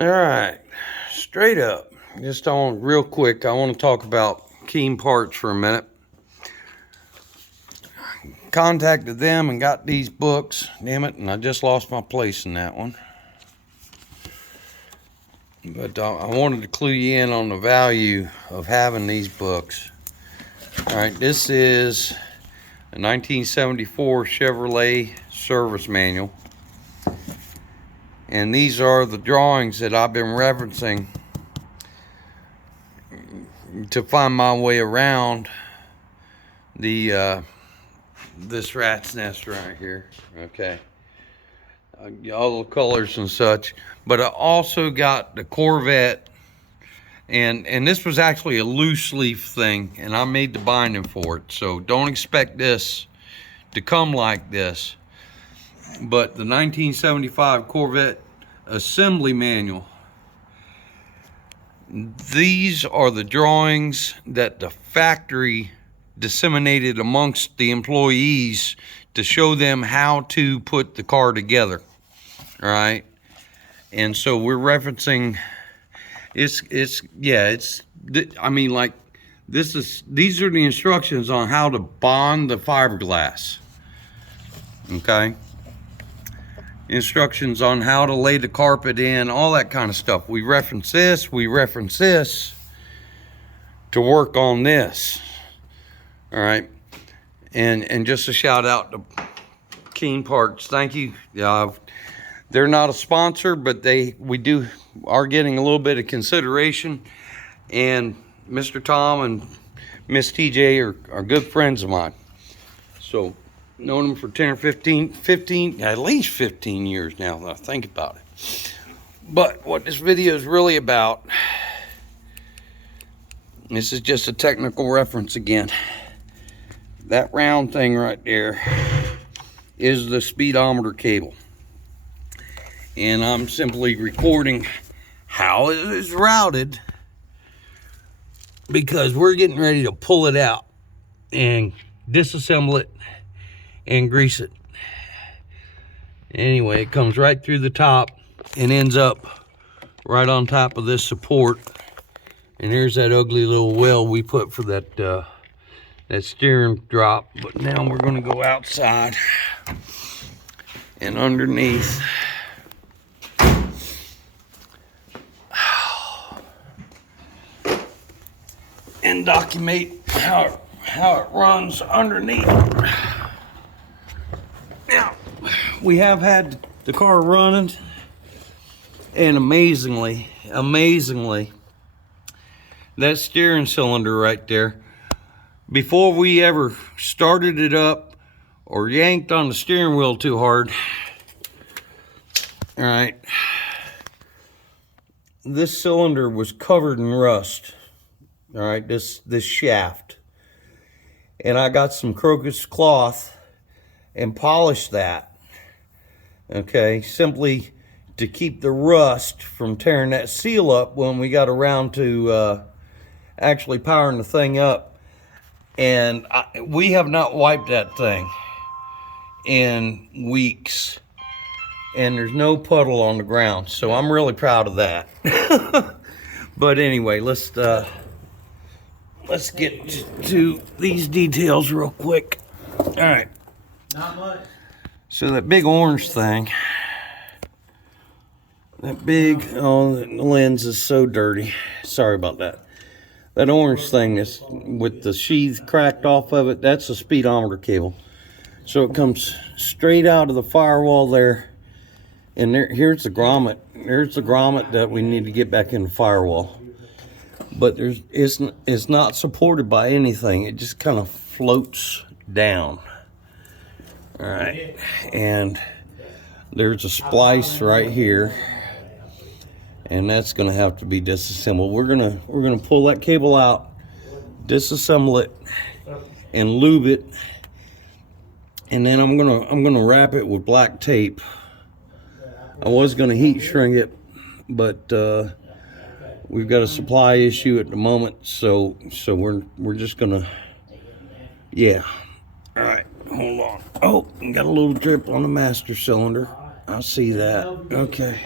All right, straight up, just on real quick, I want to talk about Keen Parts for a minute. Contacted them and got these books, damn it, and I just lost my place in that one. But I wanted to clue you in on the value of having these books. All right, this is a 1974 Chevrolet service manual. And these are the drawings that I've been referencing to find my way around the this rat's nest right here. Okay, all the colors and such. But I also got the Corvette, and this was actually a loose leaf thing, and I made the binding for it. So don't expect this to come like this. But the 1975 Corvette assembly manual. These are the drawings that the factory disseminated amongst the employees to show them how to put the car together. All right. And so we're referencing these are the instructions on how to bond the fiberglass. Okay. Instructions on how to lay the carpet in, all that kind of stuff. We reference this to work on this. All right. And just a shout out to Keen Parts. Thank you. They're not a sponsor, but we are getting a little bit of consideration. And Mr. Tom and Miss TJ are good friends of mine. So known them for 10 or 15, at least 15 years now that I think about it. But what this video is really about, this is just a technical reference again. That round thing right there is the speedometer cable. And I'm simply recording how it is routed because we're getting ready to pull it out and disassemble it and grease it. Anyway, it comes right through the top and ends up right on top of this support. And here's that ugly little well we put for that steering drop. But now we're going to go outside and underneath. And document how it runs underneath. Now, we have had the car running, and amazingly, that steering cylinder right there, before we ever started it up or yanked on the steering wheel too hard, all right, this cylinder was covered in rust. All right, this shaft. And I got some crocus cloth and polished that. Okay, simply to keep the rust from tearing that seal up when we got around to actually powering the thing up. And we have not wiped that thing in weeks. And there's no puddle on the ground. So I'm really proud of that. But anyway, let's get to these details real quick. All right. Not much. So that big orange thing, the lens is so dirty. Sorry about that. That orange thing is with the sheath cracked off of it, that's a speedometer cable. So it comes straight out of the firewall there. And here's the grommet. Here's the grommet that we need to get back in the firewall. But it's not supported by anything. It just kind of floats down. All right, and there's a splice right here, and that's going to have to be disassembled. We're gonna pull that cable out, disassemble it, and lube it, and then I'm gonna wrap it with black tape. I was gonna heat shrink it, but we've got a supply issue at the moment, so we're just gonna, yeah. All right, hold on. Oh, got a little drip on the master cylinder. I see that. Okay.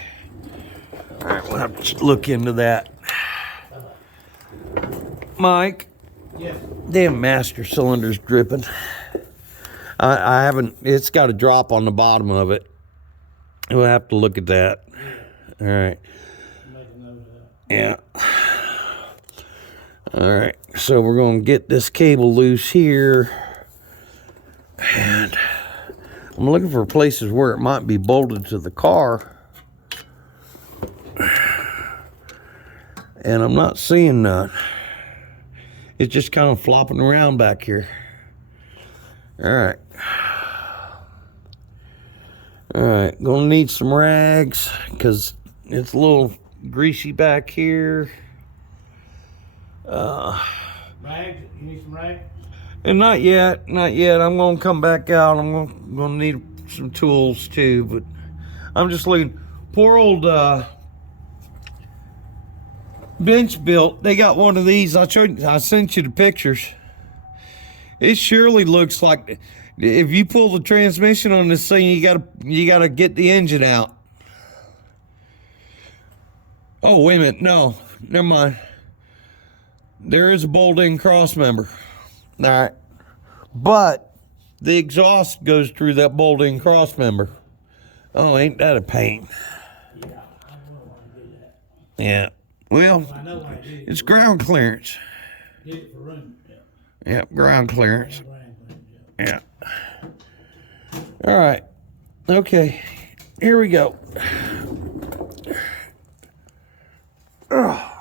All right, we'll have to look into that. Mike, Yes. damn master cylinder's dripping. I haven't, it's got a drop on the bottom of it. We'll have to look at that. All right. Make a note of that. Yeah. All right, so we're going to get this cable loose here. And I'm looking for places where it might be bolted to the car. And I'm not seeing none. It's just kind of flopping around back here. All right. All right, gonna need some rags because it's a little greasy back here. Rags? You need some rags? And not yet. I'm gonna come back out. I'm gonna need some tools too, but I'm just looking. Poor old bench built. They got one of these. I sent you the pictures. It surely looks like if you pull the transmission on this thing, you gotta get the engine out. Oh, wait a minute. No, never mind. There is a bolt-in cross member. All right. But the exhaust goes through that bolt-in cross member. Oh, ain't that a pain? Yeah, I know why I did that. Yeah. Well, I know why I did it. it's ground clearance. Did it for room. Yeah. Yep, ground clearance. Ground clearance, yeah. Yeah. All right. Okay. Here we go. Ugh.